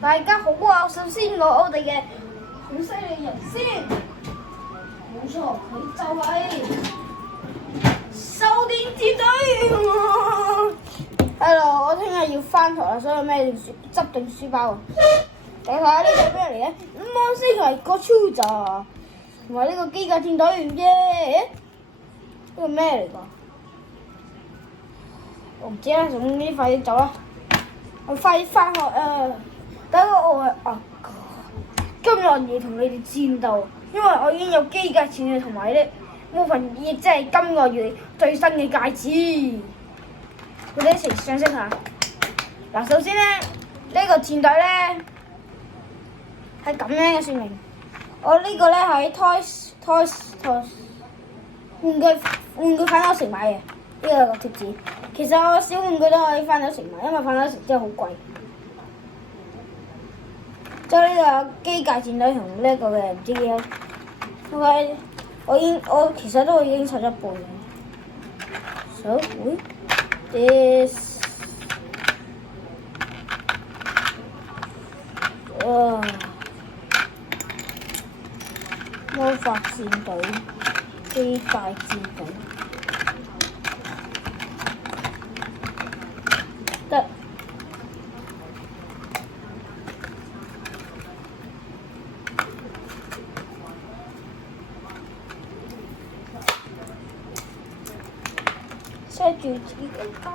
大家好啊！首先我哋嘅好犀利人先，冇錯，佢就係修電戰隊。Hello， 我聽日要翻學啦，所以孭執定書包。你睇下呢個咩嚟嘅？摩斯係個超咋，同埋呢個機甲戰隊唔知呢個咩嚟㗎？我唔知啦，總之快啲走啦！我快啲翻學啊！等我今日我要同你哋戰鬥，因為我已經有機甲戰隊同埋呢魔法亦即係今個月最新嘅戒指。我哋一齊上色下。嗱，首先咧，呢個戰隊咧係咁樣嘅說明。我呢個咧喺 Toys 玩具反斗城買嘅，呢個個貼紙。其實我小玩具都可以反斗城買，因為反斗城真係好貴。即係呢個機甲戰隊同呢個嘅唔知幾多。我其實都已經拆咗一半。So this 魔法戰隊、機甲戰隊得。塞住自己包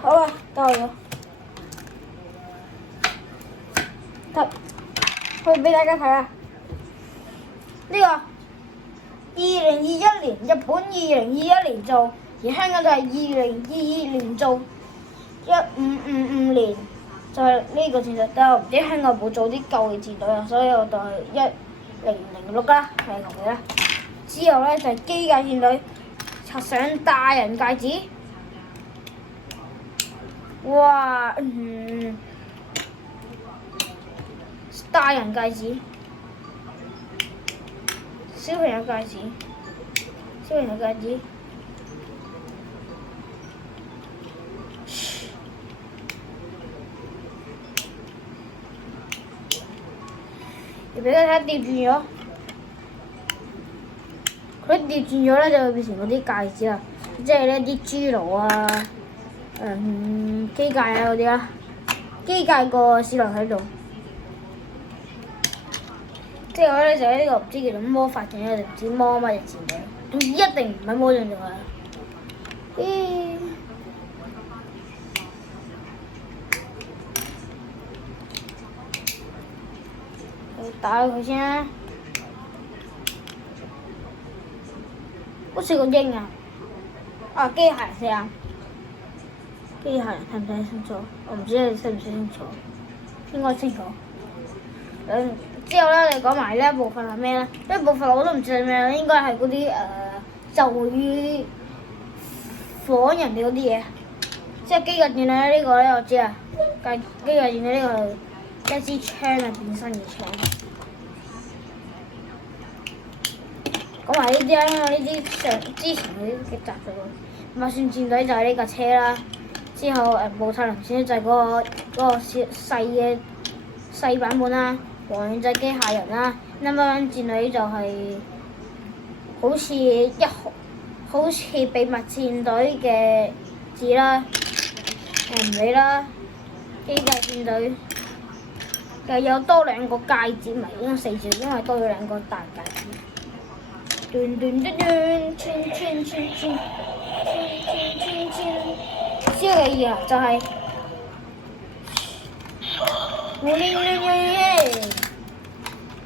好啦，到咗，得，可以俾大家睇啦。呢個2021年，日本2021年做，而香港就係2022年做，1555年就係呢個戰隊。但係我唔知香港冇做啲舊嘅戰隊啊，所以我就係1006啦，係咁嘅啦。之後咧就係機甲戰隊。插上大人戒指，哇！大人戒指，小朋友戒指，小朋友戒指。要俾大家調轉咗。佢調轉咗咧，就會變成嗰啲戒指啦，即係呢啲豬腦啊、機械啊嗰啲啦，機械個小龍喺度。即係我咧就喺呢個唔知叫做魔法戰隊定唔知魔乜嘅戰隊，總之一定唔係魔戰隊啦。打佢先啦。好似個鷹啊！機械人先啊！機械人睇唔睇得清楚？我唔知你識唔識清楚，應該清楚。之後咧，你講埋呢一部分係咩咧？呢一部分我都唔知係咩，應該係嗰啲咒語火人哋嗰啲嘢。即係機甲戰隊呢個咧，我知啊。機甲戰隊呢個一支槍啊，變身嘅槍。講埋呢啲啦，因為呢啲之前嗰啲劇集嚟嘅。魔法戰隊就係呢架車啦，之後武太郎先就係嗰個細版本啦，黃遠仔機械人啦，No. 1戰隊就係好似秘密戰隊嘅字啦，我唔理啦，機甲戰隊又有多兩個戒指，唔係應該4字，因為多咗兩個大戒指。轉，之後嘅嘢就係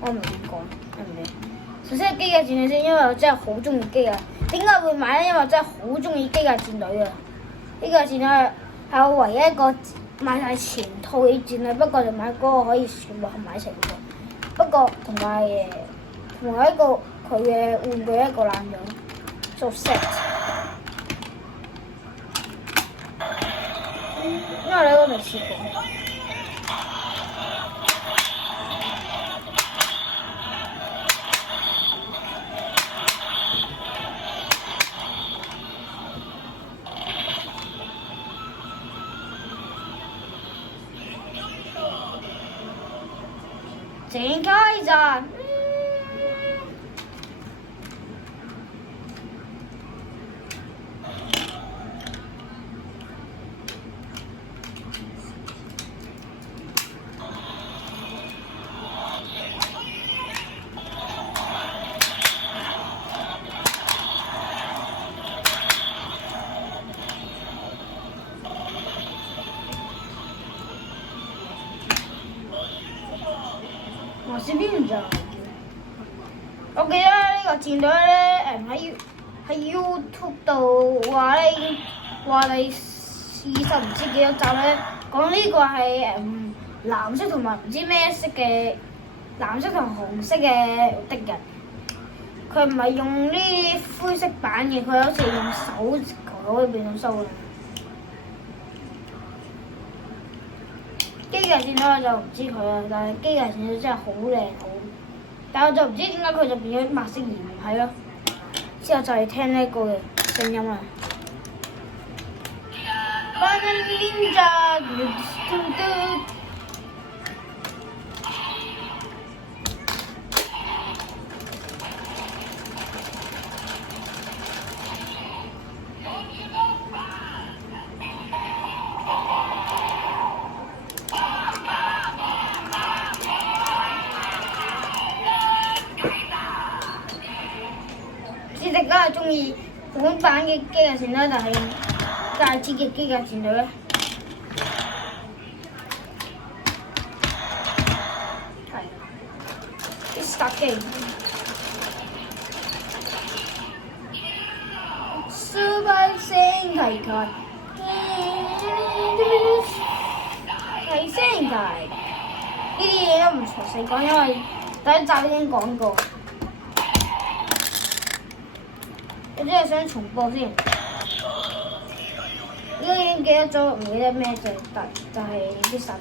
我唔講，係咪？首先係機甲戰隊先，因為我真係好中意機甲。點解會買咧？因為我真係好中意機甲戰隊啊！機甲戰隊係我唯一一個買晒全套嘅戰隊，不過就買嗰個可以全部合埋一齊嗰個。不過同埋一個佢嘅玩具一個爛咗，做 set。因為你都未試過。展開戰。我是邊個？我記得呢個戰隊咧，喺 YouTube 度話咧，話你40唔知幾多集咧，講呢個係藍色同埋唔知咩色嘅藍色同紅色嘅敵人。佢唔係用呢灰色版嘅，佢好似用手球去變到收嘅。機械戰隊我就唔知佢啦，但係機械戰隊真係好靚好，但係我就唔知點解佢就變咗白色而唔係咯。之後就係聽呢個嘅聲音啦。大家係中意本版嘅機械戰隊，但係大戰嘅機械戰隊咧，係啲殺機。Super 星提佢，係星提，呢啲嘢都唔詳細講，因為第一集已經講過。我真係想重播先，呢個已經記得咗，唔記得咩就係啲殺機。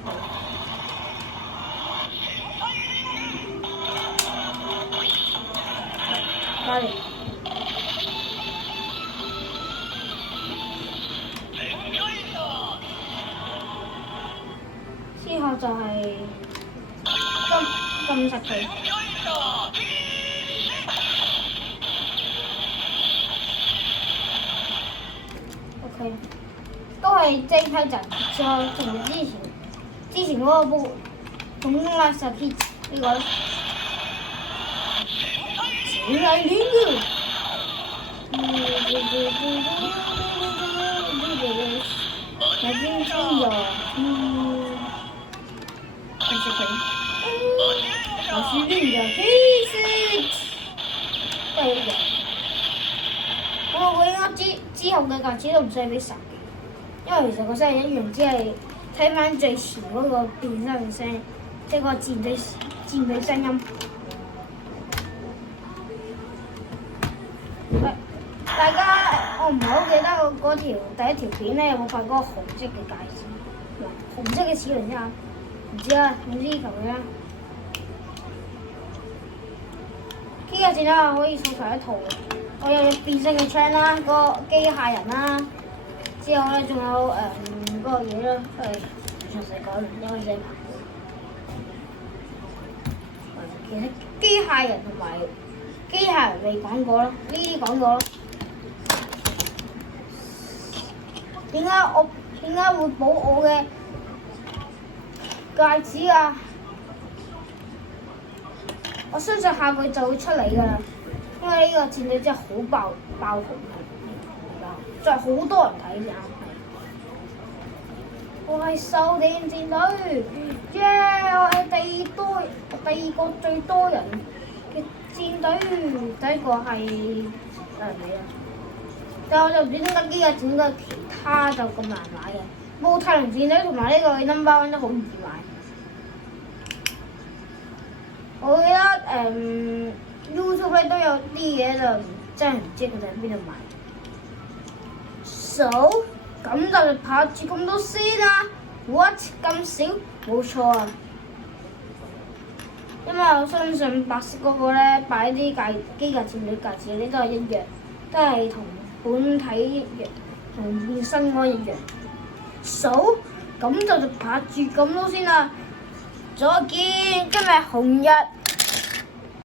快啲！之後就係金殺機。都係正批陣，再同之前嗰個部總統垃圾鐵呢個，前嚟亂嘅，係邊邊呀？係佢，我是邊個？黑色，都係呢個。我應該之後嘅架子都唔使俾神，因為其實個聲係一樣，只係睇翻最前嗰個變身嘅聲，即係個戰隊聲音。大家我唔係好記得我嗰條第一條片咧有冇發嗰個紅色嘅介紹？紅色嘅齒輪啫，唔知啊，總之求其啦。機械戰啦，可以儲齊一套。我有變身嘅槍啦，嗰個機械人啦，之後咧仲有嗰個嘢啦，唔詳細講，因為自己拍。其實機械人同埋機械人未講過咯，呢啲講過咯。點解會補我嘅戒指啊？我相信下個月就會出嚟㗎啦。因為呢個戰隊真係好爆紅，真係好多人睇先啱。我係獸電戰隊，我係第二個最多人嘅戰隊，第一個係你啊！但係我就唔知點解機械戰隊其他就咁難買嘅，武太龍戰隊同埋呢個 No.1 都好易買。我記得YouTube 咧都有啲嘢就真係唔知佢哋喺邊度買。咁就拍住咁多先啦 ，what 咁少？冇錯啊，因為我相信白色嗰個咧擺啲機械戰隊戒指嗰啲都係一樣，都係同本體一樣，同變身嗰一樣。咁就拍住咁多先啦。再見，今日紅日。